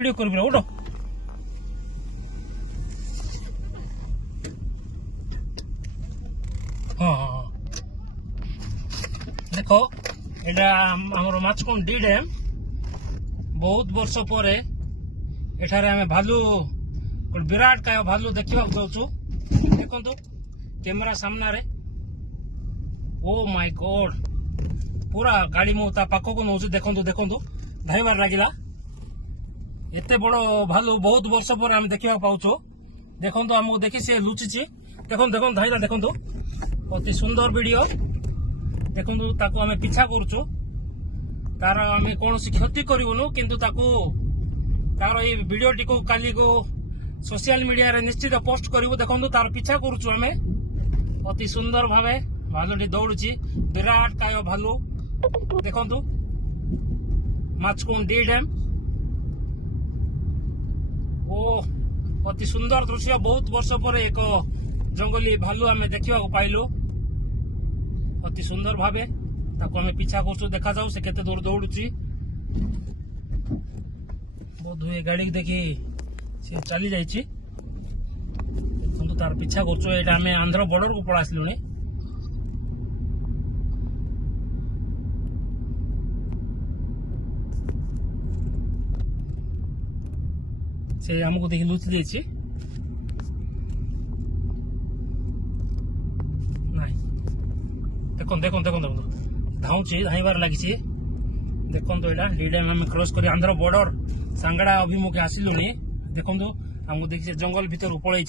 Video कर उठ हाँ हाँ देख एटा हमर माचकुंड डी डैम बहुत वर्ष पर एठारे आमे भालू विराट काय भालू देखा जाऊँ देखो कैमेरा सामना रे ओ माय गॉड पूरा गाड़ी मुझे पाख को नौ देखो देखो धाइबार लगिला एते बड़ भालू बहुत वर्ष पर आम देखा पाऊँ देखो आमको देखी सी लुचि देखो देखो धाइला देखो अति सुंदर वीडियो देखो ताको आम पिछा करुचु तार आम कौन क्षति करूँ किंतु ताको तार ये वीडियोटी को काली को सोशल मीडिया रे निश्चित पोस्ट करूँ देखो तार पिछा करुचु आम अति सुंदर भाव भालुटी दौड़ुची विराट काय भालू देखो माचकुंड डी डैम ओ अति सुंदर दृश्य बहुत वर्ष पर एक जंगली भालू आम देखा पाइलु अति सुंदर भावे ताको आम पिछा कर देखा जाऊ से केते दूर दौड़ुची बोध हुए गाड़ी देखी सी चली जाइए तार पिछा कर आंध्र बॉर्डर को पड़ा आसलुनी से आमको देखी लुचि जाइए देखो देखो देखो देखो धाऊँची धाइबार लगी देखो यहाँ डी डैम आम क्रॉस कर आंध्र बॉर्डर सांगड़ा अभिमुखे आसिलुनी देखो आमको देखिए जंगल भीतर पड़े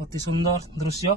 अति सुंदर दृश्य।